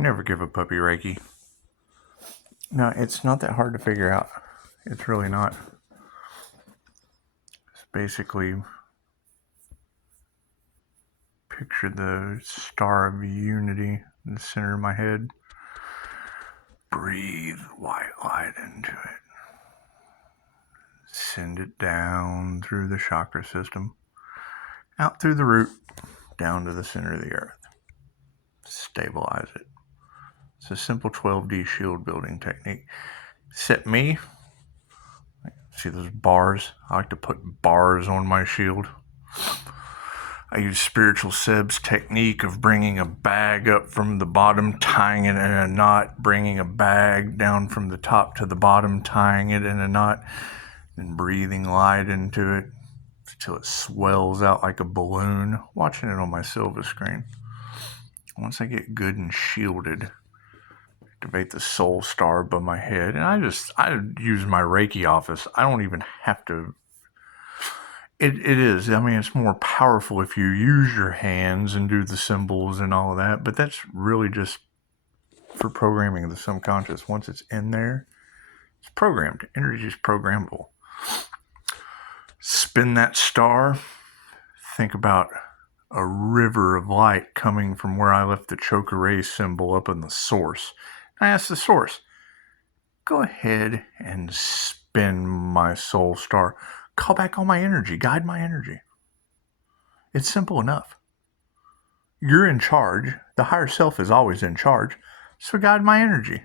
Never give a puppy Reiki. No, it's not that hard to figure out. It's really not. It's basically picture the star of unity in the center of my head. Breathe white light into it. Send it down through the chakra system, out through the root, down to the center of the earth. Stabilize it. It's a simple 12D shield building technique. Except me, see those bars? I like to put bars on my shield. I use Spiritual Seb's technique of bringing a bag up from the bottom, tying it in a knot, bringing a bag down from the top to the bottom, tying it in a knot, and breathing light into it until it swells out like a balloon. Watching it on my Silva screen. Once I get good and shielded, activate the soul star above my head, and I use my Reiki office. I don't even have to. It is. I mean, it's more powerful if you use your hands and do the symbols and all of that, but that's really just for programming the subconscious. Once it's in there, it's programmed. Energy is programmable. Spin that star. Think about a river of light coming from where I left the Chokeray symbol up in the source. I asked the source, go ahead and spin my soul star. Call back all my energy. Guide my energy. It's simple enough. You're in charge. The higher self is always in charge. So guide my energy.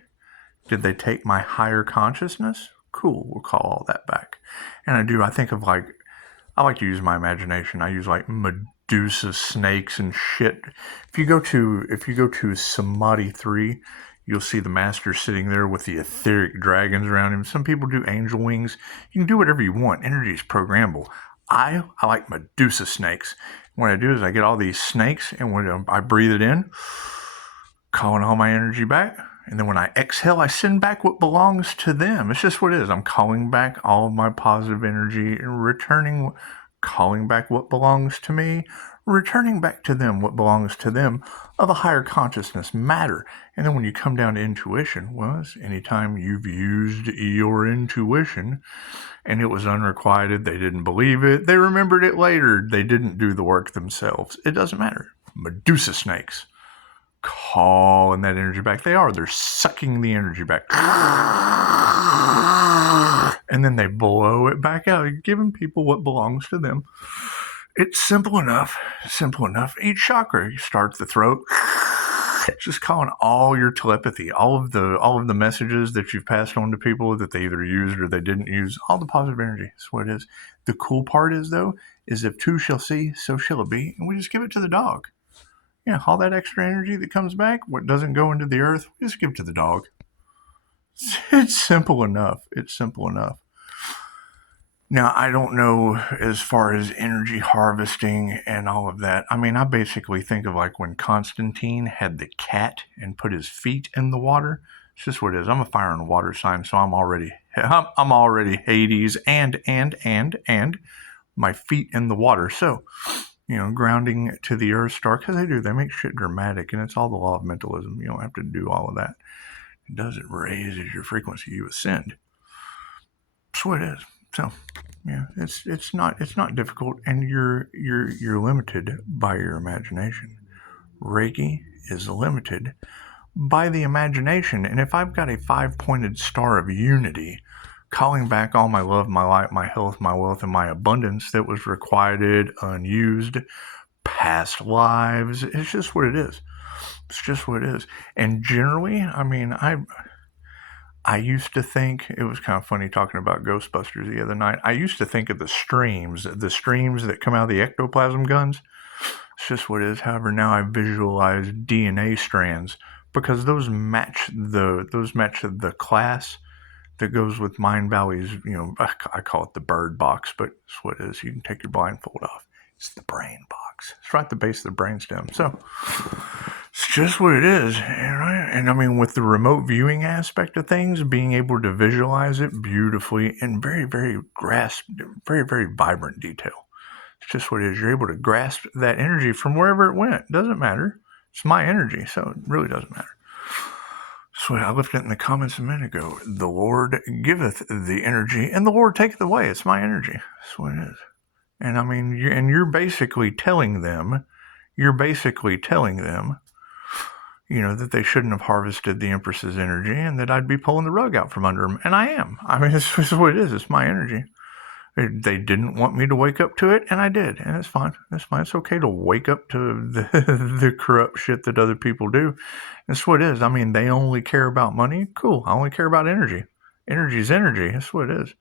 Did they take my higher consciousness? Cool. We'll call all that back. And I think of I like to use my imagination. I use like Medusa snakes and shit. If you go to Samadhi 3, you'll see the master sitting there with the etheric dragons around him. Some people do angel wings. You can do whatever you want. Energy is programmable. I like Medusa snakes. What I do is I get all these snakes, and when I breathe it in, calling all my energy back. And then when I exhale, I send back what belongs to them. It's just what it is. I'm calling back all of my positive energy and calling back what belongs to me, returning back to them what belongs to them of a higher consciousness matter. And then when you come down to intuition, well, anytime you've used your intuition and it was unrequited, they didn't believe it, they remembered it later, they didn't do the work themselves. It doesn't matter. Medusa snakes. Calling that energy back. They're sucking the energy back. And then they blow it back out, giving people what belongs to them. It's simple enough. Each chakra, you start at the throat, just calling all your telepathy, all of the messages that you've passed on to people that they either used or they didn't use, all the positive energy. That's what it is. The cool part is, though, is if two shall see, so shall it be. And we just give it to the dog. Yeah, all that extra energy that comes back, what doesn't go into the earth, we just give it to the dog. It's simple enough. Now, I don't know as far as energy harvesting and all of that. I mean, I basically think of like when Constantine had the cat and put his feet in the water. It's just what it is. I'm a fire and water sign, so I'm already Hades and my feet in the water. So, grounding to the earth star, because they make shit dramatic, and it's all the law of mentalism. You don't have to do all of that. It does, it raises your frequency, you ascend. That's what it is. So, yeah, it's not difficult, and you're limited by your imagination. Reiki is limited by the imagination, and if I've got a 5-pointed star of unity, calling back all my love, my light, my health, my wealth, and my abundance that was requited, unused, past lives. It's just what it is. And generally, I mean, I used to think, it was kind of funny talking about Ghostbusters the other night. I used to think of the streams that come out of the ectoplasm guns. It's just what it is. However, now I visualize DNA strands because those match the class that goes with Mind Valley's, I call it the bird box, but it's what it is. You can take your blindfold off. It's the brain box. It's right at the base of the brainstem. So it's just what it is. And I mean, with the remote viewing aspect of things, being able to visualize it beautifully in very, very very, very vibrant detail. It's just what it is. You're able to grasp that energy from wherever it went. It doesn't matter. It's my energy, so it really doesn't matter. So I left it in the comments a minute ago. The Lord giveth the energy, and the Lord taketh away. It's my energy. That's what it is. And I mean, you're basically telling them, that they shouldn't have harvested the Empress's energy, and that I'd be pulling the rug out from under them. And I am. I mean, this is what it is. It's my energy. They didn't want me to wake up to it, and I did, and it's fine. It's fine. It's okay to wake up to the corrupt shit that other people do. That's what it is. I mean, they only care about money. Cool. I only care about energy. Energy's energy. That's what it is.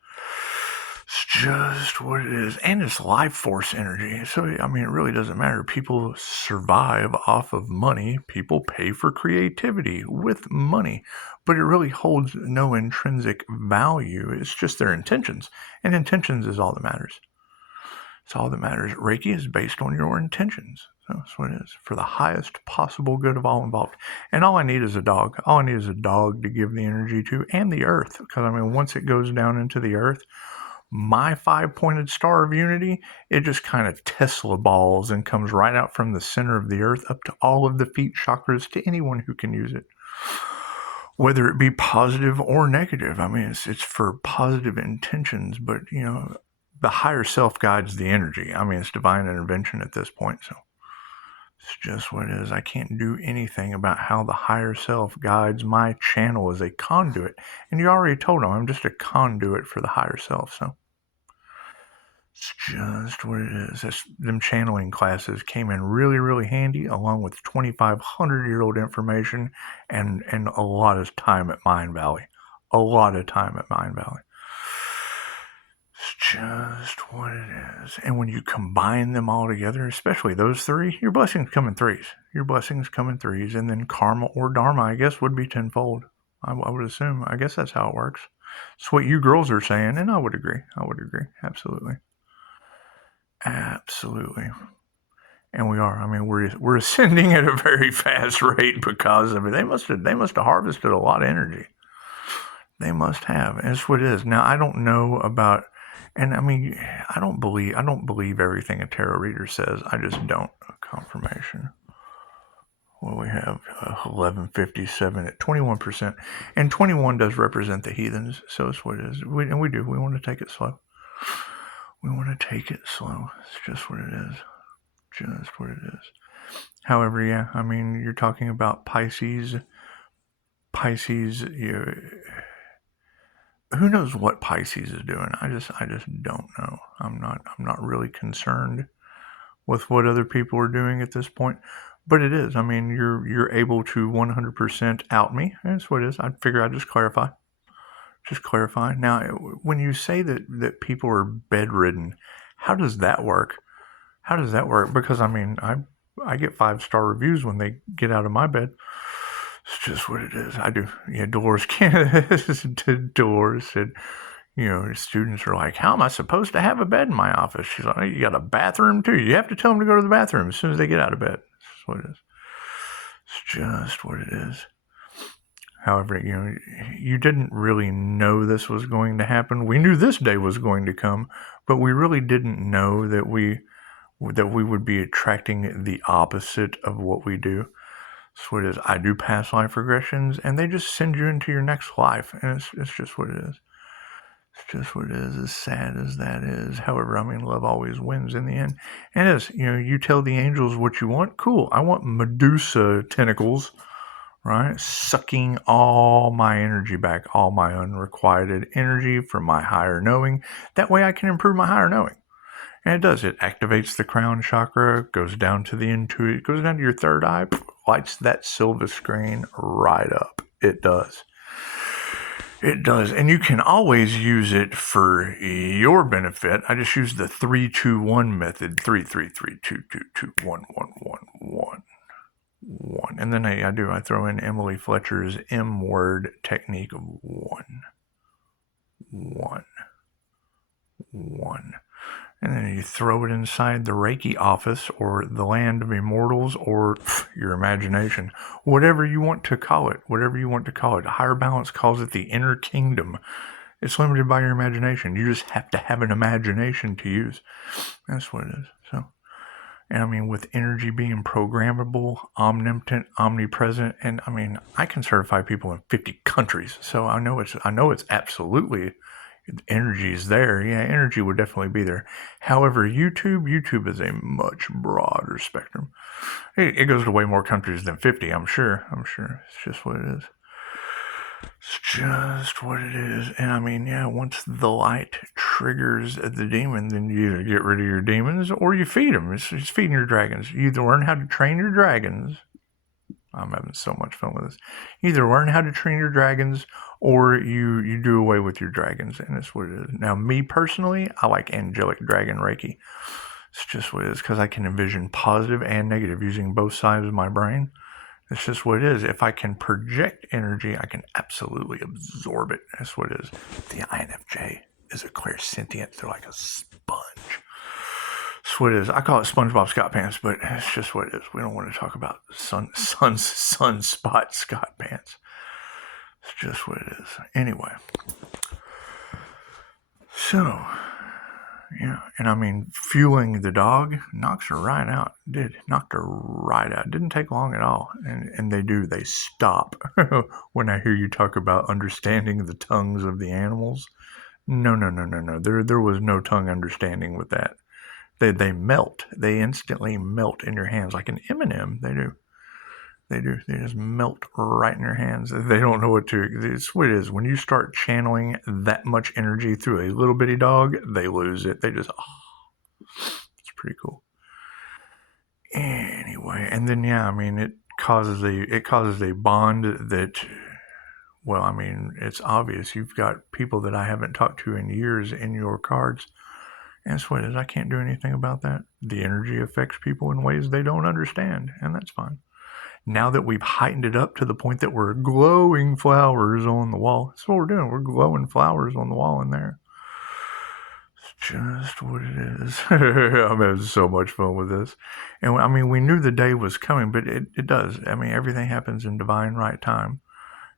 It's just what it is. And it's life force energy. So, I mean, it really doesn't matter. People survive off of money. People pay for creativity with money. But it really holds no intrinsic value. It's just their intentions. And intentions is all that matters. It's all that matters. Reiki is based on your intentions. So that's what it is. For the highest possible good of all involved. And all I need is a dog. All I need is a dog to give the energy to, and the earth. Because, I mean, once it goes down into the earth, my 5-pointed star of unity, it just kind of Tesla balls and comes right out from the center of the earth up to all of the feet chakras to anyone who can use it. Whether it be positive or negative. I mean, it's for positive intentions, but, the higher self guides the energy. I mean, it's divine intervention at this point, so it's just what it is. I can't do anything about how the higher self guides my channel as a conduit. And you already told them I'm just a conduit for the higher self, so it's just what it is. Them channeling classes came in really, really handy, along with 2,500-year-old information and a lot of time at Mind Valley. A lot of time at Mind Valley. It's just what it is. And when you combine them all together, especially those three, your blessings come in threes. And then karma or dharma, I guess, would be tenfold. I would assume. I guess that's how it works. It's what you girls are saying, and I would agree. Absolutely. And we are. I mean, we're ascending at a very fast rate because of it. They must have harvested a lot of energy. They must have. And it's what it is. Now, I don't know about, and I mean, I don't believe everything a tarot reader says. I just don't. Confirmation. Well, we have 1157 at 21%, and 21 does represent the heathens. So it's what it is. We want to take it slow. It's just what it is. However, yeah, I mean, you're talking about Pisces. Who knows what Pisces is doing? I just don't know. I'm not really concerned with what other people are doing at this point. But it is. I mean, you're able to 100% out me. That's what it is. I figure I'd just clarify. Now, when you say that people are bedridden, how does that work? Because, I mean, I get 5-star reviews when they get out of my bed. It's just what it is. I do. Yeah, Dolores said, students are like, how am I supposed to have a bed in my office? She's like, you got a bathroom too. You have to tell them to go to the bathroom as soon as they get out of bed. That's what it is. It's just what it is. However, you didn't really know this was going to happen. We knew this day was going to come, but we really didn't know that we would be attracting the opposite of what we do. So it is. I do past life regressions, and they just send you into your next life, and it's just what it is. It's just what it is, as sad as that is. However, I mean, love always wins in the end. And it is, you tell the angels what you want. Cool. I want Medusa tentacles, right? Sucking all my energy back, all my unrequited energy from my higher knowing. That way I can improve my higher knowing. And it does. It activates the crown chakra, goes down to the intuitive, goes down to your third eye, lights that silver screen right up. It does. And you can always use it for your benefit. I just use the 3-2-1 method. 3-3-3-2-2-2-1-1-1-1. And then I throw in Emily Fletcher's M-word technique of 1. And then you throw it inside the Reiki office or the land of immortals or your imagination. Whatever you want to call it. Higher Balance calls it the inner kingdom. It's limited by your imagination. You just have to have an imagination to use. That's what it is. So And I mean, with energy being programmable, omnipotent, omnipresent, and I mean, I can certify people in 50 countries, so I know it's absolutely energy is there. Yeah, energy would definitely be there. However, YouTube is a much broader spectrum. It goes to way more countries than 50. I'm sure. It's just what it is. It's just what it is. And I mean, yeah, once the light triggers the demon, then you either get rid of your demons or you feed them. It's feeding your dragons. You either learn how to train your dragons. I'm having so much fun with this. You either learn how to train your dragons or you do away with your dragons. And that's what it is. Now, me personally, I like angelic dragon Reiki. It's just what it is because I can envision positive and negative using both sides of my brain. It's just what it is. If I can project energy, I can absolutely absorb it. That's what it is. The INFJ is a clairsentient. They're like a sponge. That's what it is. I call it SpongeBob Scott Pants, but it's just what it is. We don't want to talk about sunspot Scott Pants. It's just what it is. Anyway. So, yeah, and I mean, fueling the dog knocks her right out. Knocked her right out. Didn't take long at all. And they stop when I hear you talk about understanding the tongues of the animals. No. There was no tongue understanding with that. They melt. They instantly melt in your hands like an M&M. They do. They just melt right in your hands. They don't know what to. It's what it is. When you start channeling that much energy through a little bitty dog, they lose it. They just, it's pretty cool. Anyway, and then yeah, I mean, it causes a bond that, well, I mean, it's obvious. You've got people that I haven't talked to in years in your cards. And that's what it is. I can't do anything about that. The energy affects people in ways they don't understand, and that's fine. Now that we've heightened it up to the point that we're glowing flowers on the wall, that's what we're doing. We're glowing flowers on the wall in there. It's just what it is. I'm having so much fun with this. And I mean, we knew the day was coming, but it does. I mean, everything happens in divine right time.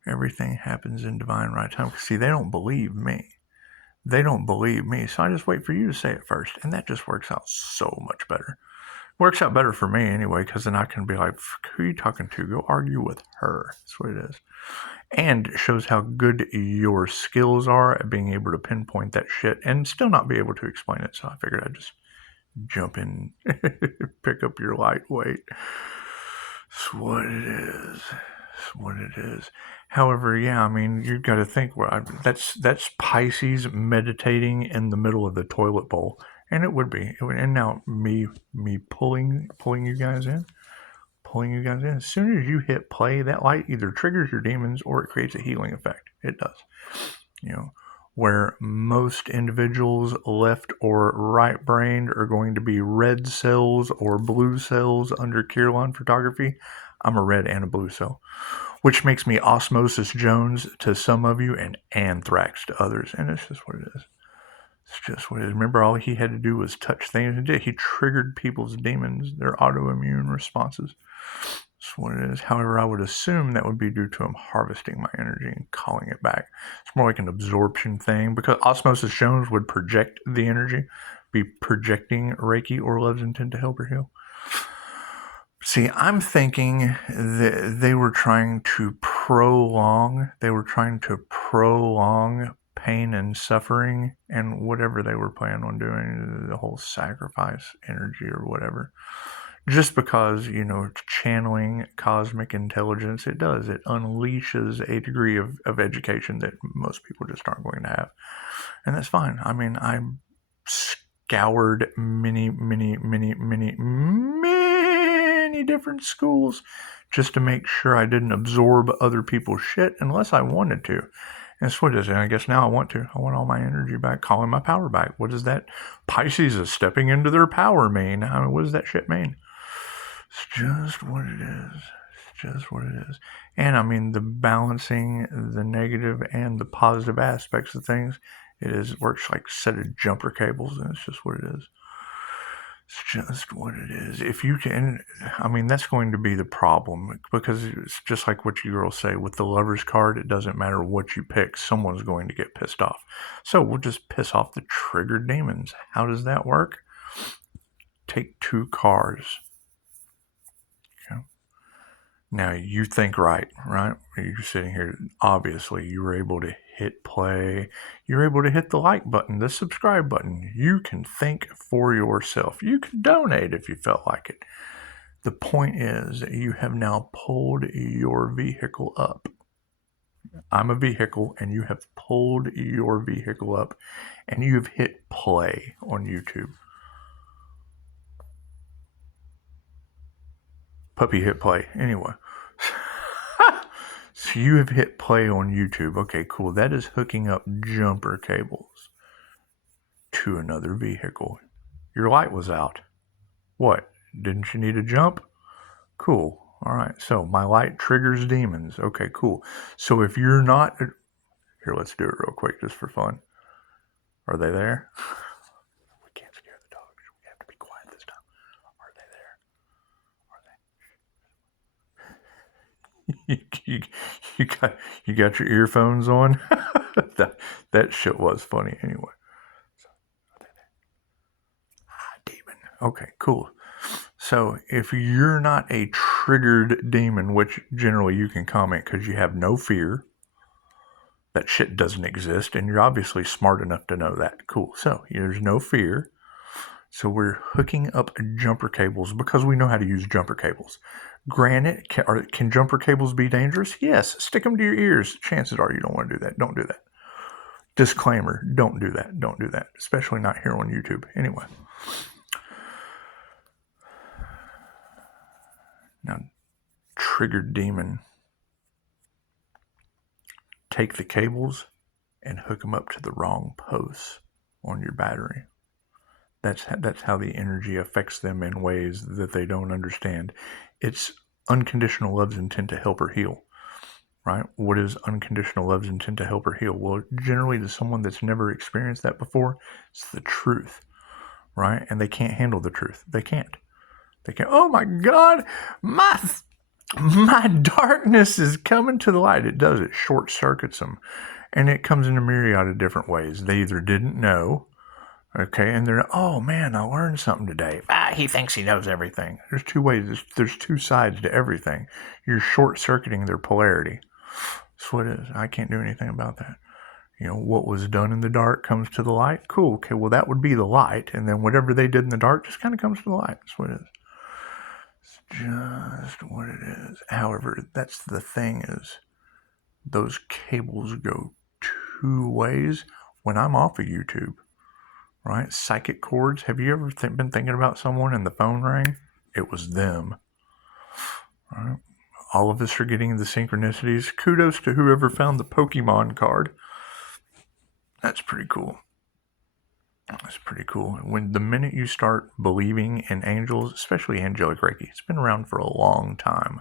Everything happens in divine right time. See, they don't believe me. So I just wait for you to say it first. And that just works out so much better. Works out better for me anyway, because then I can be like, who are you talking to? Go argue with her. That's what it is. And it shows how good your skills are at being able to pinpoint that shit and still not be able to explain it. So I figured I'd just jump in, pick up your lightweight. That's what it is. However, yeah, I mean, you've got to think, well, that's Pisces meditating in the middle of the toilet bowl. And it would be. And now me pulling you guys in. As soon as you hit play, that light either triggers your demons or it creates a healing effect. It does. Where most individuals, left or right brained, are going to be red cells or blue cells under Kirlian photography, I'm a red and a blue cell, which makes me Osmosis Jones to some of you and Anthrax to others. And it's just what it is. It's just what it is. Remember, all he had to do was touch things, and he triggered people's demons, their autoimmune responses. That's what it is. However, I would assume that would be due to him harvesting my energy and calling it back. It's more like an absorption thing, because Osmosis Jones would project the energy, be projecting Reiki or Love's intent to help her heal. See, I'm thinking that they were trying to prolong pain and suffering and whatever they were planning on doing, the whole sacrifice energy or whatever. Just because, channeling cosmic intelligence, it unleashes a degree of education that most people just aren't going to have. And that's fine. I mean, I scoured many different schools just to make sure I didn't absorb other people's shit unless I wanted to. And that's what it is. And I guess now I want to. I want all my energy back, calling my power back. What does that Pisces is stepping into their power mean? I mean, what does that shit mean? It's just what it is. And I mean, the balancing the negative and the positive aspects of things, works like a set of jumper cables, and it's just what it is. It's just what it is. If you can, I mean, that's going to be the problem, because it's just like what you girls say with the Lover's card. It doesn't matter what you pick, someone's going to get pissed off. So we'll just piss off the triggered demons. How does that work? take 2 cars. Okay. Now you think right? You're sitting here. Obviously, you were able to hit play. You're able to hit the like button, the subscribe button. You can think for yourself. You can donate if you felt like it. The point is, you have now pulled your vehicle up. I'm a vehicle, and you have pulled your vehicle up, and you've hit play on YouTube. Puppy hit play. Anyway. So you have hit play on YouTube. Okay, cool. That is hooking up jumper cables to another vehicle. Your light was out. What? Didn't you need a jump? Cool. All right. So my light triggers demons. Okay, cool. So if you're not... Here, let's do it real quick just for fun. Are they there? We can't scare the dogs. We have to be quiet this time. Are they there? You got your earphones on? that shit was funny anyway. So, are they there? Demon. Okay, cool. So if you're not a triggered demon, which generally you can comment because you have no fear, that shit doesn't exist, and you're obviously smart enough to know that. Cool. So there's no fear. So we're hooking up jumper cables because we know how to use jumper cables. Granted, can jumper cables be dangerous? Yes. Stick them to your ears. Chances are you don't want to do that. Don't do that. Disclaimer, don't do that. Don't do that. Especially not here on YouTube. Anyway. Now, triggered demon. Take the cables and hook them up to the wrong posts on your battery. That's how the energy affects them in ways that they don't understand. It's unconditional love's intent to help her heal, right? What is unconditional love's intent to help her heal? Well, generally to someone that's never experienced that before, it's the truth, right? And they can't handle the truth. They can't. Oh my God, my darkness is coming to the light. It does. It short circuits them. And it comes in a myriad of different ways. They either didn't know, okay, and they're, oh man, I learned something today. He thinks he knows everything. There's 2 ways. There's 2 sides to everything. You're short-circuiting their polarity. That's what it is. I can't do anything about that. What was done in the dark comes to the light. Cool. Okay, well, that would be the light. And then whatever they did in the dark just kind of comes to the light. That's what it is. It's just what it is. However, that's the thing is those cables go 2 ways when I'm off of YouTube. Right? Psychic cords. Have you ever been thinking about someone and the phone rang? It was them. Right? All of us are getting the synchronicities. Kudos to whoever found the Pokemon card. That's pretty cool. That's pretty cool. When the minute you start believing in angels, especially angelic Reiki, it's been around for a long time.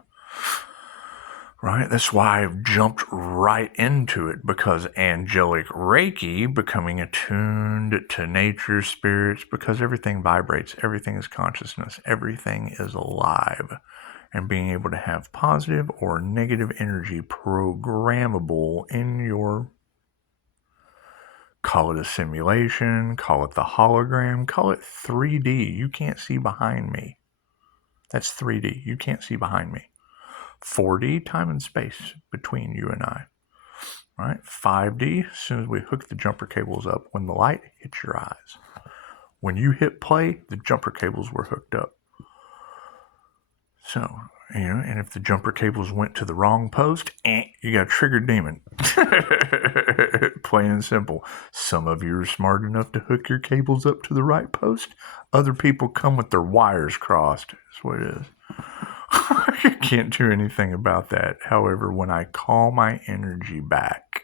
Right? That's why I've jumped right into it, because angelic Reiki, becoming attuned to nature, spirits, because everything vibrates, everything is consciousness, everything is alive, and being able to have positive or negative energy programmable in your, call it a simulation, call it the hologram, call it 3D. You can't see behind me. That's 3D. You can't see behind me. 4D, time and space between you and I, right? 5D, as soon as we hook the jumper cables up, when the light hits your eyes. When you hit play, the jumper cables were hooked up. So, and if the jumper cables went to the wrong post, you got a triggered demon. Plain and simple. Some of you are smart enough to hook your cables up to the right post. Other people come with their wires crossed. That's what it is. I can't do anything about that. However, when I call my energy back,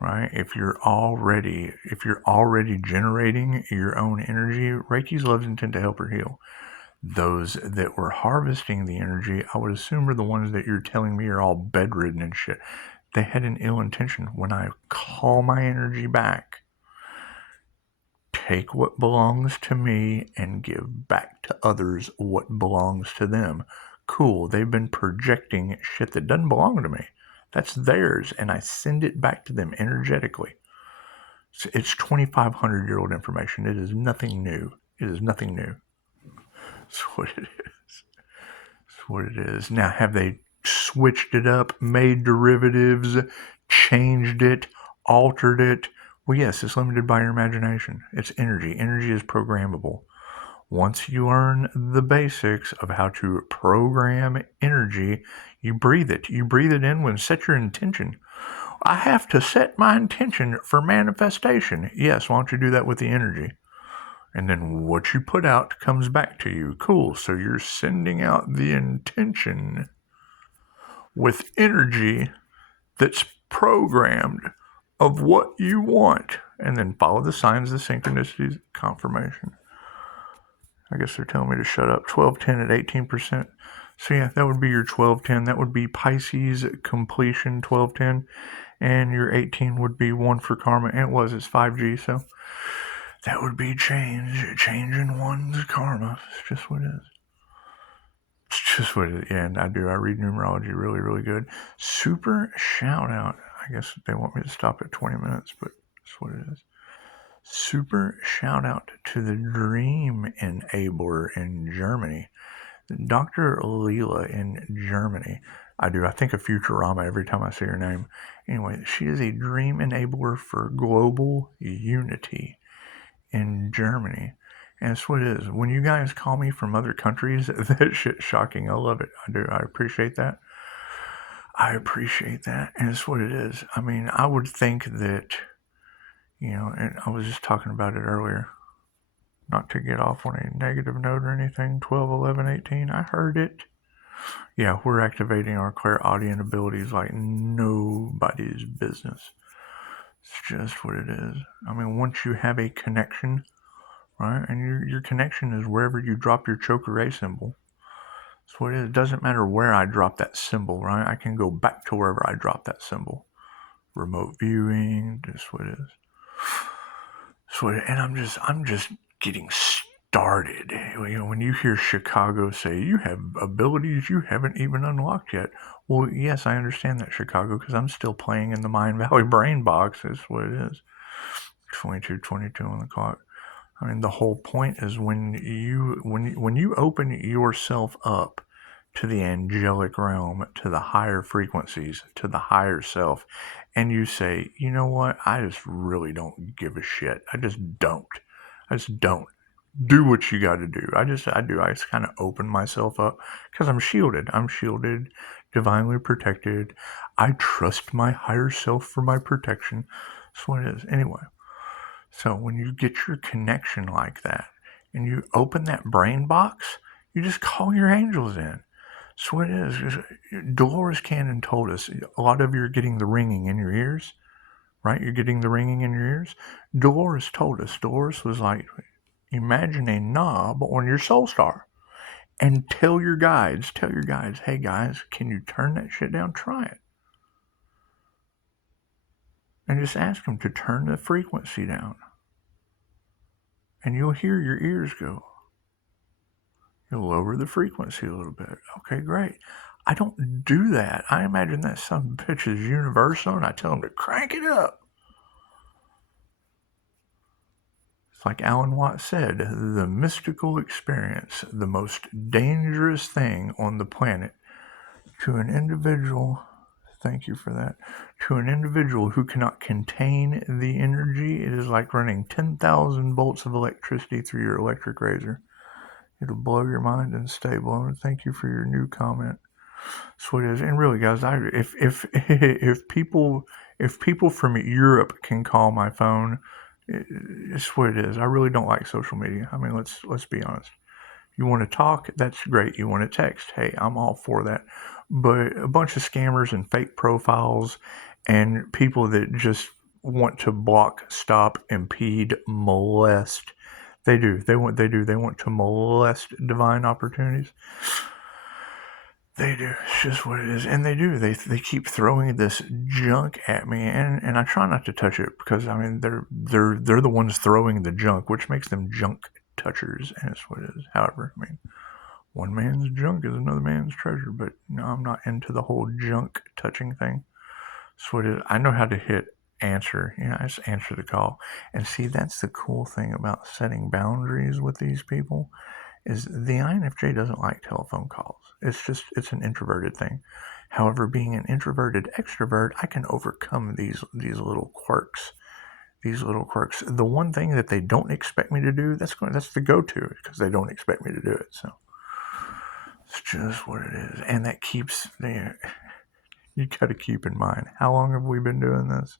right? If you're already generating your own energy, Reiki's love's intent to help her heal. Those that were harvesting the energy, I would assume are the ones that you're telling me are all bedridden and shit. They had an ill intention. When I call my energy back, take what belongs to me and give back to others what belongs to them. Cool, they've been projecting shit that doesn't belong to me. That's theirs, and I send it back to them energetically. It's 2,500-year-old information. It is nothing new. It is nothing new. That's what it is. That's what it is. Now, have they switched it up, made derivatives, changed it, altered it? Well, yes, it's limited by your imagination. It's energy. Energy is programmable. Once you learn the basics of how to program energy, you breathe it. You breathe it in when set your intention. I have to set my intention for manifestation. Yes, why don't you do that with the energy? And then what you put out comes back to you. Cool. So you're sending out the intention with energy that's programmed of what you want. And then follow the signs, the synchronicities, confirmation. I guess they're telling me to shut up. 1210 at 18%. So yeah, that would be your 1210. That would be Pisces completion 1210. And your 18 would be 1 for karma. And it's 5G, so that would be changing one's karma. It's just what it is. It's just what it is. Yeah, and I read numerology really, really good. Super shout out. I guess they want me to stop at 20 minutes, but that's what it is. Super shout out to the Dream Enabler in Germany. Dr. Leela in Germany. I think of Futurama every time I see her name. Anyway, she is a dream enabler for global unity in Germany. And that's what it is. When you guys call me from other countries, that shit's shocking. I love it. I do. I appreciate that. And it's what it is. I mean, I would think that, and I was just talking about it earlier, not to get off on a negative note or anything. 12, 11, 18. I heard it. Yeah, we're activating our clairaudient abilities like nobody's business. It's just what it is. I mean, once you have a connection, right, and your connection is wherever you drop your Choker symbol. That's what it is. It doesn't matter where I drop that symbol, right? I can go back to wherever I drop that symbol. Remote viewing, just what it is. And I'm just getting started. When you hear Chicago say you have abilities you haven't even unlocked yet, well, yes, I understand that, Chicago, because I'm still playing in the Mind Valley brain box. Is what it is. 22 on the clock. I mean, the whole point is when you open yourself up to the angelic realm, to the higher frequencies, to the higher self, and you say, you know what, I just really don't give a shit. I just don't. Do what you got to do. I just kind of open myself up because I'm shielded. Divinely protected. I trust my higher self for my protection. That's what it is. Anyway, so when you get your connection like that and you open that brain box, you just call your angels in. That's what it is. Dolores Cannon told us a lot of you are getting the ringing in your ears, right? You're getting the ringing in your ears. Dolores told us. Dolores was like, imagine a knob on your soul star and tell your guides, hey guys, can you turn that shit down? Try it. And just ask them to turn the frequency down. And you'll hear your ears go. You'll lower the frequency a little bit. Okay, great. I don't do that. I imagine that some bitch is universal and I tell them to crank it up. It's like Alan Watts said, the mystical experience, the most dangerous thing on the planet to an individual, thank you for that, to an individual who cannot contain the energy, it is like running 10,000 volts of electricity through your electric razor. It'll blow your mind and stay blown. Thank you for your new comment. That's what it is. And really, guys, if people from Europe can call my phone, it's what it is. I really don't like social media. I mean, let's be honest. You want to talk? That's great. You want to text? Hey, I'm all for that. But a bunch of scammers and fake profiles and people that just want to block, stop, impede, molest. They want to molest divine opportunities. They do. It's just what it is. And they do. They keep throwing this junk at me, and I try not to touch it because I mean they're the ones throwing the junk, which makes them junk touchers, and it's what it is. However, I mean, one man's junk is another man's treasure, but no, I'm not into the whole junk touching thing. So it is. I know how to hit answer. I just answer the call. And see, that's the cool thing about setting boundaries with these people is the INFJ doesn't like telephone calls. It's an introverted thing. However, being an introverted extrovert, I can overcome these little quirks. These little quirks. The one thing that they don't expect me to do, that's the go-to, because they don't expect me to do it. So it's just what it is, and that keeps you got to keep in mind, how long have we been doing this?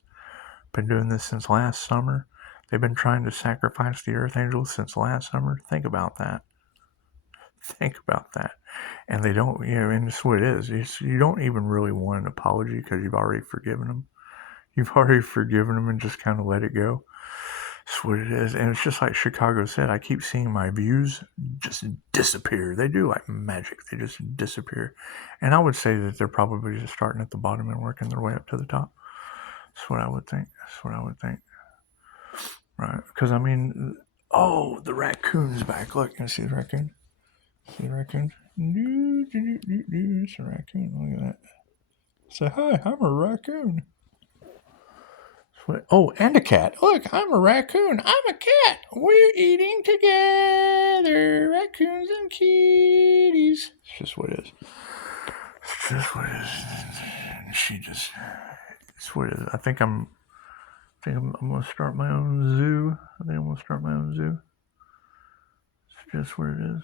Been doing this since last summer. They've been trying to sacrifice the Earth Angels since last summer. Think about that. Think about that. And they don't, and it's what it is. You don't even really want an apology because you've already forgiven them. You've already forgiven them and just kind of let it go. That's what it is. And it's just like Chicago said, I keep seeing my views just disappear. They do like magic. They just disappear. And I would say that they're probably just starting at the bottom and working their way up to the top. That's what I would think. That's what I would think. Right. Because, I mean, oh, the raccoon's back. Look, can you see the raccoon? See the raccoon? It's a raccoon. Look at that. Say, hi, I'm a raccoon. Oh, and a cat. Look, I'm a raccoon. I'm a cat. We're eating together. Raccoons and kitties. It's just what it is. It's just what it is. It's what it is. I think I'm going to start my own zoo. It's just what it is.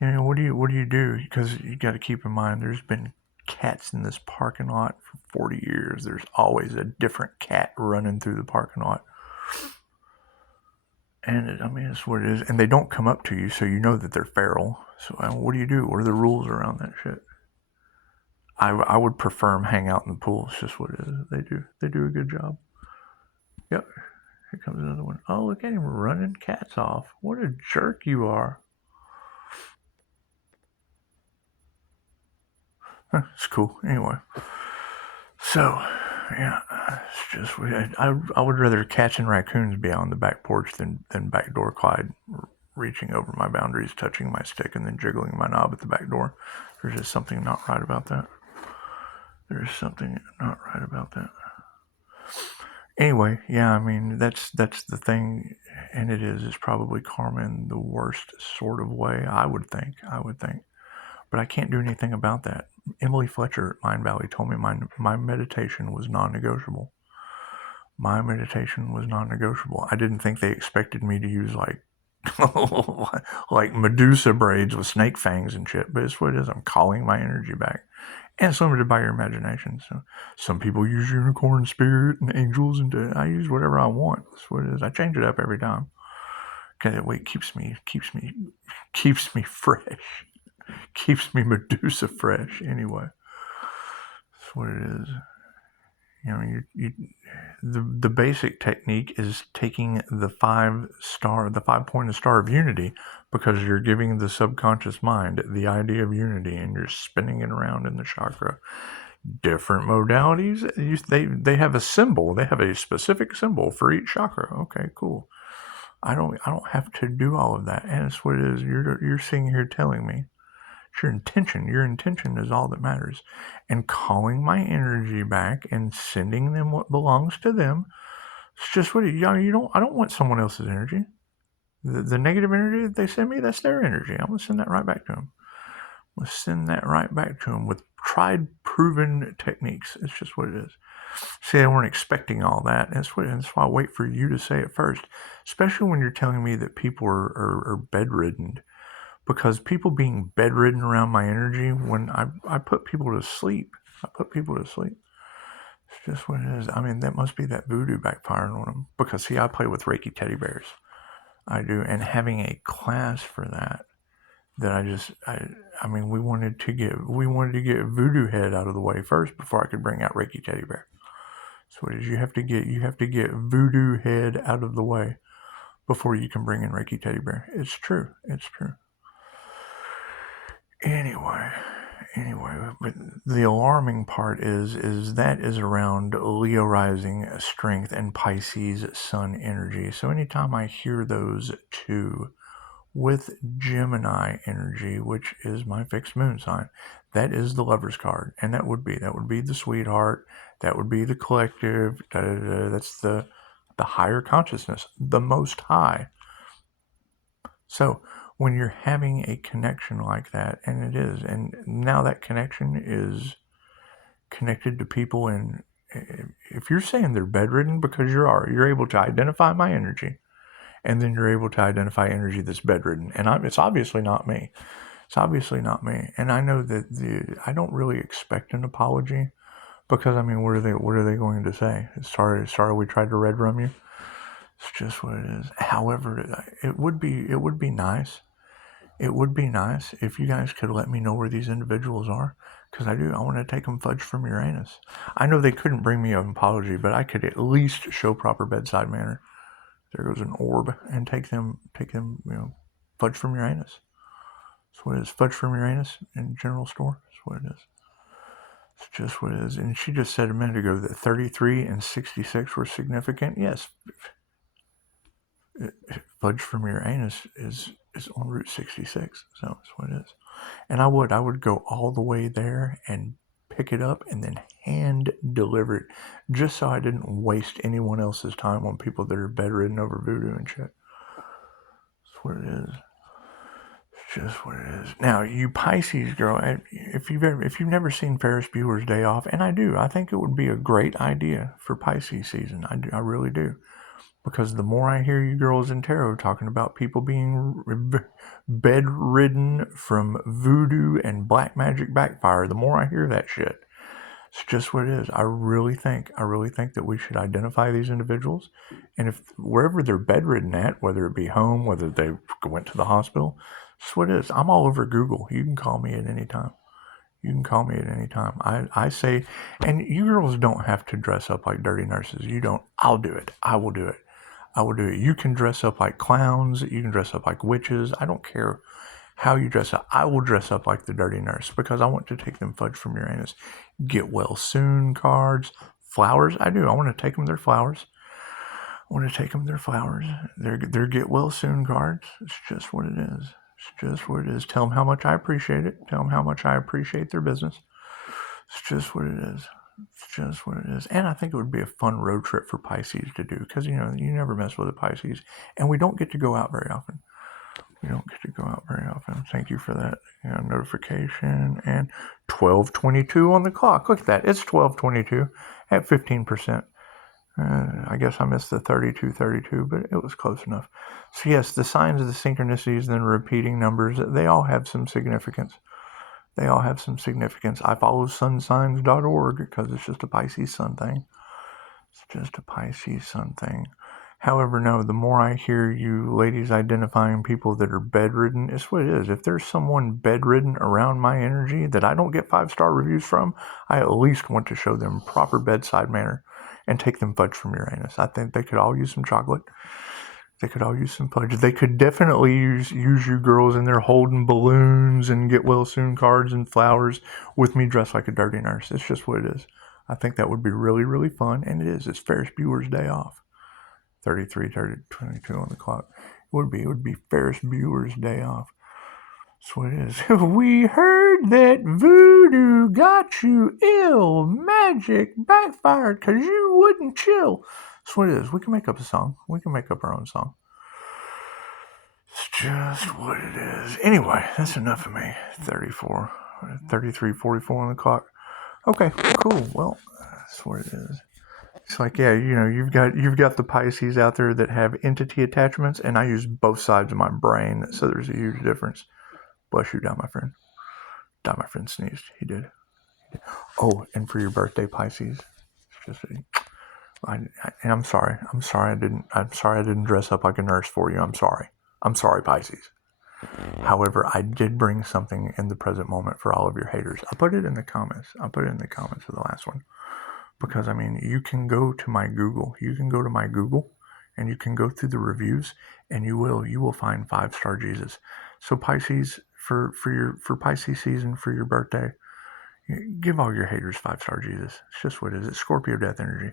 What do you do? Because you got to keep in mind, there's been cats in this parking lot for 40 years. There's always a different cat running through the parking lot. And it's what it is. And they don't come up to you, so you know that they're feral. So what do you do? What are the rules around that shit? I would prefer them hang out in the pool. It's just what it is. They do a good job. Yep. Here comes another one. Oh, look at him running cats off. What a jerk you are. It's cool. Anyway. So, yeah, it's just I would rather cats and raccoons be on the back porch than backdoor Clyde reaching over my boundaries, touching my stick, and then jiggling my knob at the back door. There's just something not right about that. There's something not right about that. Anyway, yeah, I mean, that's the thing, and it's probably karma in the worst sort of way, I would think. But I can't do anything about that. Emily Fletcher at Mind Valley told me my meditation was non-negotiable. My meditation was non-negotiable. I didn't think they expected me to use like Medusa braids with snake fangs and shit, but it's what it is. I'm calling my energy back. And it's limited by your imagination. So some people use unicorn spirit and angels, and I use whatever I want. That's what it is. I change it up every time. Okay, that way it keeps me fresh. Keeps me Medusa fresh. Anyway, that's what it is. The basic technique is taking the 5-pointed star of unity, because you're giving the subconscious mind the idea of unity, and you're spinning it around in the chakra. Different modalities, they have a symbol. They have a specific symbol for each chakra. Okay, cool. I don't have to do all of that, and it's what it is. You're sitting here telling me. It's your intention. Your intention is all that matters. And calling my energy back and sending them what belongs to them. It's just what I don't want someone else's energy. The negative energy that they send me, that's their energy. I'm going to send that right back to them. I'm going to send that right back to them with tried, proven techniques. It's just what it is. See, they weren't expecting all that. That's why I wait for you to say it first. Especially when you're telling me that people are bedridden. Because people being bedridden around my energy, when I put people to sleep. It's just what it is. I mean, that must be that voodoo backfiring on them. Because, see, I play with Reiki teddy bears. I do. And having a class for that I mean, we wanted to get voodoo head out of the way first before I could bring out Reiki teddy bear. So it is. You have to get voodoo head out of the way before you can bring in Reiki teddy bear. It's true. Anyway, but the alarming part is that is around Leo rising strength and Pisces sun energy. So anytime I hear those two with Gemini energy, which is my fixed moon sign, that is the Lover's card, and that would be the sweetheart, that would be the collective, that's the higher consciousness, the most high. So when you're having a connection like that, and it is, and now that connection is connected to people, and if you're saying they're bedridden, because you're able to identify my energy, and then you're able to identify energy that's bedridden, and it's obviously not me. It's obviously not me, and I know that I don't really expect an apology, because I mean, what are they going to say? Sorry, we tried to red rum you. It's just what it is. However, it would be nice. It would be nice if you guys could let me know where these individuals are, because I want to take them fudge from Uranus. I know they couldn't bring me an apology, but I could at least show proper bedside manner. There goes an orb, and take them, fudge from Uranus. That's what it is. Fudge from Uranus in general store. That's what it is. It's just what it is. And she just said a minute ago that 33 and 66 were significant. Yes, fudge from Uranus is on Route 66. So that's what it is. And I would go all the way there and pick it up and then hand deliver it, just so I didn't waste anyone else's time on people that are bedridden over voodoo and shit. That's what it is. It's just what it is. Now, you Pisces girl, if you've never seen Ferris Bueller's Day Off, and I think it would be a great idea for Pisces season. I really do. Because the more I hear you girls in tarot talking about people being bedridden from voodoo and black magic backfire, the more I hear that shit. It's just what it is. I really think that we should identify these individuals, and if wherever they're bedridden at, whether it be home, whether they went to the hospital, that's what it is. I'm all over Google. You can call me at any time. I say, and you girls don't have to dress up like dirty nurses. You don't. I'll do it. I will do it. You can dress up like clowns. You can dress up like witches. I don't care how you dress up. I will dress up like the dirty nurse, because I want to take them fudge from Uranus. Get well soon cards. Flowers. I do. I want to take them their flowers. They're get well soon cards. It's just what it is. Tell them how much I appreciate it. Tell them how much I appreciate their business. It's just what it is. And I think it would be a fun road trip for Pisces to do, because, you never mess with a Pisces. And we don't get to go out very often. Thank you for that notification. And 12:22 on the clock. Look at that. It's 12:22 at 15%. I guess I missed the 32, but it was close enough. So yes, the signs of the synchronicities and repeating numbers, they all have some significance. I follow sunsigns.org because it's just a Pisces sun thing. However, no, the more I hear you ladies identifying people that are bedridden, it's what it is. If there's someone bedridden around my energy that I don't get 5-star reviews from, I at least want to show them proper bedside manner and take them fudge from Uranus. I think they could all use some chocolate. They could all use some fudge. They could definitely use you girls in there holding balloons and get well soon cards and flowers with me dressed like a dirty nurse. It's just what it is. I think that would be really, really fun, and it is. It's Ferris Bueller's Day Off. 22 on the clock. It would be Ferris Bueller's Day Off. That's what it is. We heard that voodoo got you ill. Magic backfired because you wouldn't chill. That's what it is. We can make up a song. We can make up our own song. It's just what it is. Anyway, that's enough of me. 33:44 on the clock. Okay, cool. Well, that's what it is. It's like, yeah, you've got the Pisces out there that have entity attachments, and I use both sides of my brain, so there's a huge difference. Bless you, down my friend. Down my friend sneezed. He did. Oh, and for your birthday, Pisces, it's just and I'm sorry. I'm sorry I didn't dress up like a nurse for you. I'm sorry, Pisces. However, I did bring something in the present moment for all of your haters. I put it in the comments. of the last one. Because, I mean, you can go to my Google. And you can go through the reviews, and you will find 5-star Jesus. So Pisces, for Pisces season, for your birthday, give all your haters 5-star Jesus. It's just what it is. It's Scorpio death energy.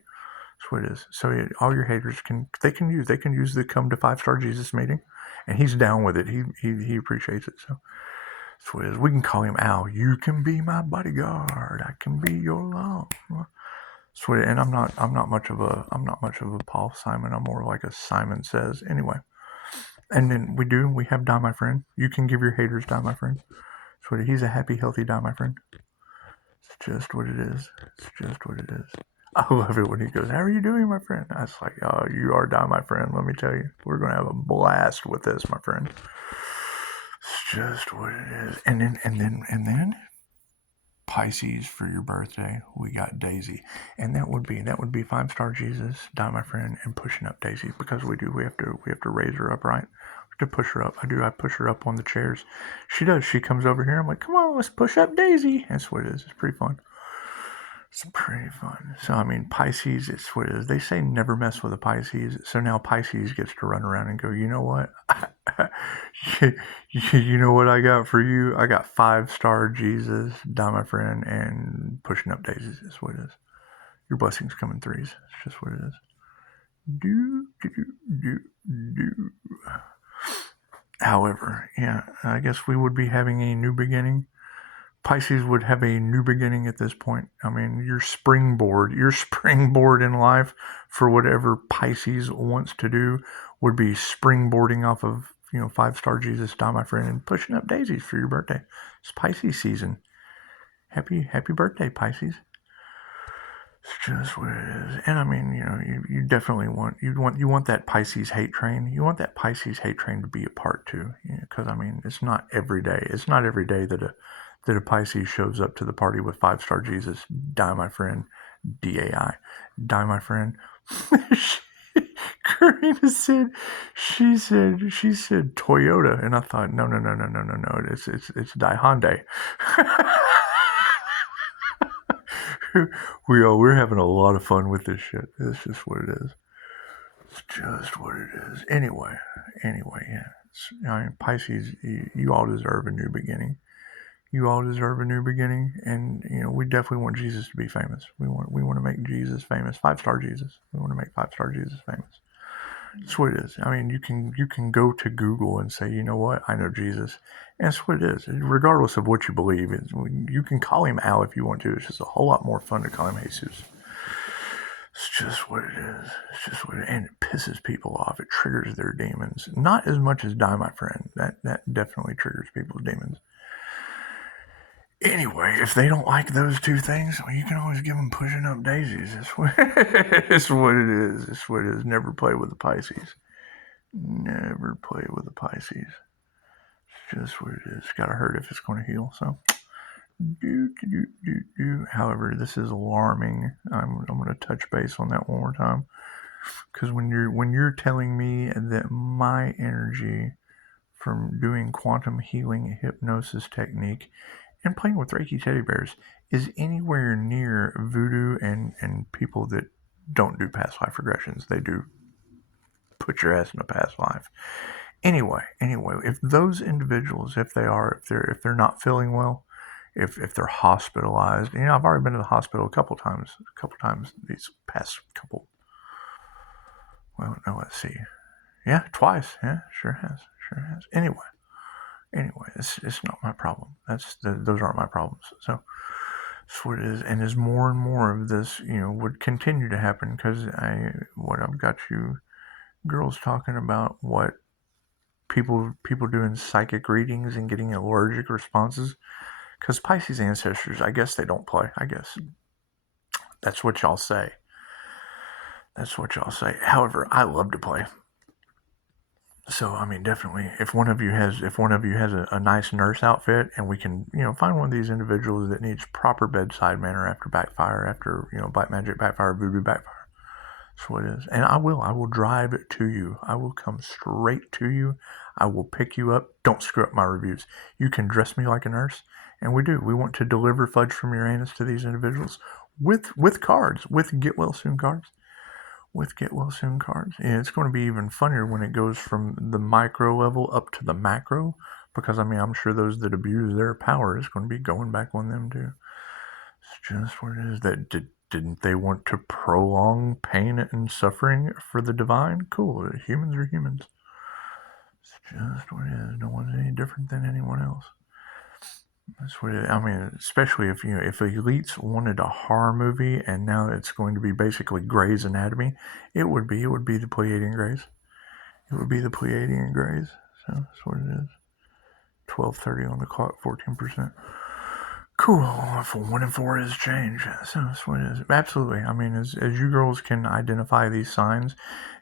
That's what it is. So all your haters can use the come to 5-star Jesus meeting, and he's down with it. He appreciates it. So that's what it is. We can call him Al. You can be my bodyguard. I can be your law. Sweet, and I'm not much of a Paul Simon. I'm more like a Simon Says. Anyway, And then we have Die My Friend. You can give your haters Die My Friend. So he's a happy, healthy Die My Friend. It's just what it is. It's just what it is. I love it when he goes, "How are you doing, my friend?" I was like, "Oh, you are Die My Friend. Let me tell you, we're gonna have a blast with this, my friend." It's just what it is. And then Pisces for your birthday, we got Daisy, and that would be 5-star Jesus, Die My Friend, and pushing up Daisy, because we have to raise her up, right? To push her up. I push her up on the chairs. She does. She comes over here. I'm like, "Come on, let's push up Daisy." That's what it is. It's pretty fun. It's pretty fun. So, I mean, Pisces, it's what it is. They say never mess with a Pisces. So now Pisces gets to run around and go, "You know what? You know what I got for you? I got 5-star Jesus, Die My Friend, and pushing up daisies." That's what it is. Your blessings come in threes. It's just what it is. Do. However, yeah, I guess we would be having a new beginning. Pisces would have a new beginning at this point. I mean, your springboard in life for whatever Pisces wants to do would be springboarding off of, 5-star Jesus, Die My Friend, and pushing up daisies for your birthday. It's Pisces season. Happy birthday, Pisces. It's just what it is. And I mean, you definitely want that Pisces hate train. You want that Pisces hate train to be a part too. Because I mean, it's not every day. It's not every day that a Pisces shows up to the party with 5-star Jesus, Die My Friend, DAI, Die My Friend. Karina said, she said Toyota, and I thought, no, it's Die Hyundai. We're having a lot of fun with this shit. It's just what it is. It's just what it is. Anyway, yeah. I mean, Pisces, you all deserve a new beginning. You all deserve a new beginning, and we definitely want Jesus to be famous. We want to make Jesus famous. 5-star Jesus. We want to make 5-star Jesus famous. That's what it is. I mean, you can go to Google and say, "You know what? I know Jesus." And that's what it is. Regardless of what you believe, you can call him Al if you want to. It's just a whole lot more fun to call him Jesus. It's just what it is. It's just what it is. And it pisses people off. It triggers their demons. Not as much as Die My Friend. That definitely triggers people's demons. Anyway, if they don't like those two things, well, you can always give them pushing up daisies. It's what it is. It's what it is. Never play with the Pisces. Never play with the Pisces. It's just what it is. It's gotta hurt if it's going to heal. So, however, this is alarming. I'm going to touch base on that one more time, because when you're telling me that my energy from doing quantum healing hypnosis technique and playing with Reiki teddy bears is anywhere near voodoo and people that don't do past life regressions. They do put your ass in a past life. Anyway, if those individuals, if they're not feeling well, if they're hospitalized, I've already been to the hospital a couple times these past couple. Well, no, let's see. Yeah, twice. Yeah, sure has. Anyway, it's not my problem. Those aren't my problems. So that's what it is. And as more and more of this, would continue to happen, because I've got you girls talking about what people doing psychic readings and getting allergic responses, because Pisces ancestors, I guess they don't play. I guess that's what y'all say. However, I love to play. So I mean, definitely, if one of you has a nice nurse outfit, and we can find one of these individuals that needs proper bedside manner after backfire, after black magic backfire, voodoo backfire. That's what it is. And I will drive it to you. I will come straight to you. I will pick you up. Don't screw up my reviews. You can dress me like a nurse, and we do. We want to deliver fudge from Uranus to these individuals with cards, with get well soon cards. And it's going to be even funnier when it goes from the micro level up to the macro, because I mean, I'm sure those that abuse their power is going to be going back on them too. It's just what it is. That didn't they want to prolong pain and suffering for the divine? Cool. Humans are humans. It's just what it is. No one's any different than anyone else. That's what it is. I mean, especially if elites wanted a horror movie, and now it's going to be basically Grey's Anatomy, it would be the Pleiadian Greys. It would be the Pleiadian Greys. So that's what it is. 12:30 on the clock, 14%. Cool. 1 in 4 is change. So that's what it is. Absolutely. I mean, as you girls can identify these signs,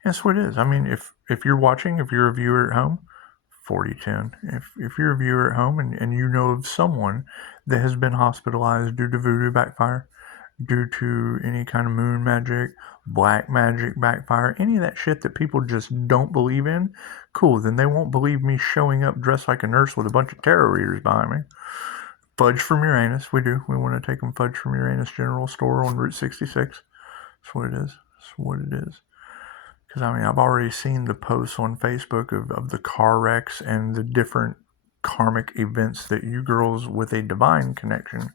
that's what it is. I mean, if you're watching, if you're a viewer at home, 40-10. If you're a viewer at home and you know of someone that has been hospitalized due to voodoo backfire, due to any kind of moon magic, black magic backfire, any of that shit that people just don't believe in, cool, then they won't believe me showing up dressed like a nurse with a bunch of tarot readers behind me. Fudge from Uranus, we do. We want to take them fudge from Uranus General Store on Route 66. That's what it is. That's what it is. Because, I mean, I've already seen the posts on Facebook of the car wrecks and the different karmic events that you girls with a divine connection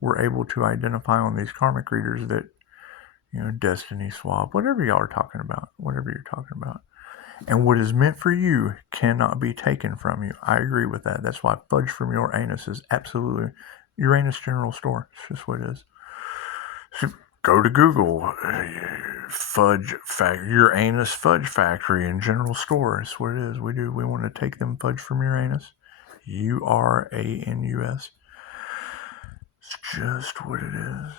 were able to identify on these karmic readers that, you know, destiny swap, whatever y'all are talking about, whatever you're talking about. And what is meant for you cannot be taken from you. I agree with that. That's why fudge from your anus is absolutely Uranus General Store. It's just what it is. So go to Google, Uranus Fudge Factory and General Store. That's what it is. We do. We want to take them fudge from Uranus. Uranus. It's just what it is.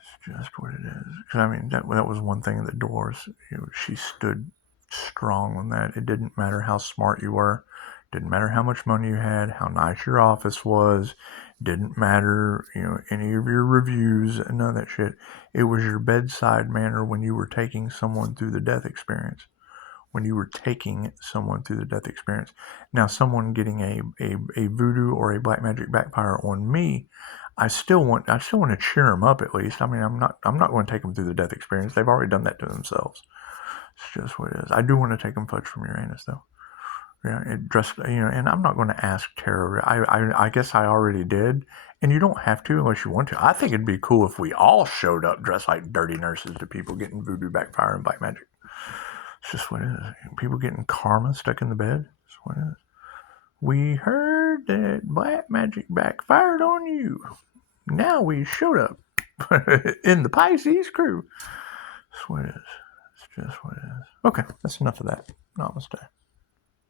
It's just what it is. Because, I mean, that was one thing that Dolores, you know, she stood strong on that. It didn't matter how smart you were. Didn't matter how much money you had, how nice your office was. Didn't matter, you know, any of your reviews, none of that shit. It was your bedside manner when you were taking someone through the death experience. When you were taking someone through the death experience. Now, someone getting a voodoo or a black magic backfire on me, I still want to cheer them up at least. I mean, I'm not going to take them through the death experience. They've already done that to themselves. It's just what it is. I do want to take them fudge from Uranus, though. Yeah, and I'm not going to ask tarot. I guess I already did, and you don't have to unless you want to. I think it'd be cool if we all showed up dressed like dirty nurses to people getting voodoo backfire and black magic. It's just what it is. People getting karma stuck in the bed. That's what it is. We heard that black magic backfired on you. Now we showed up in the Pisces crew. That's what it is. It's just what it is. Okay, that's enough of that. Namaste.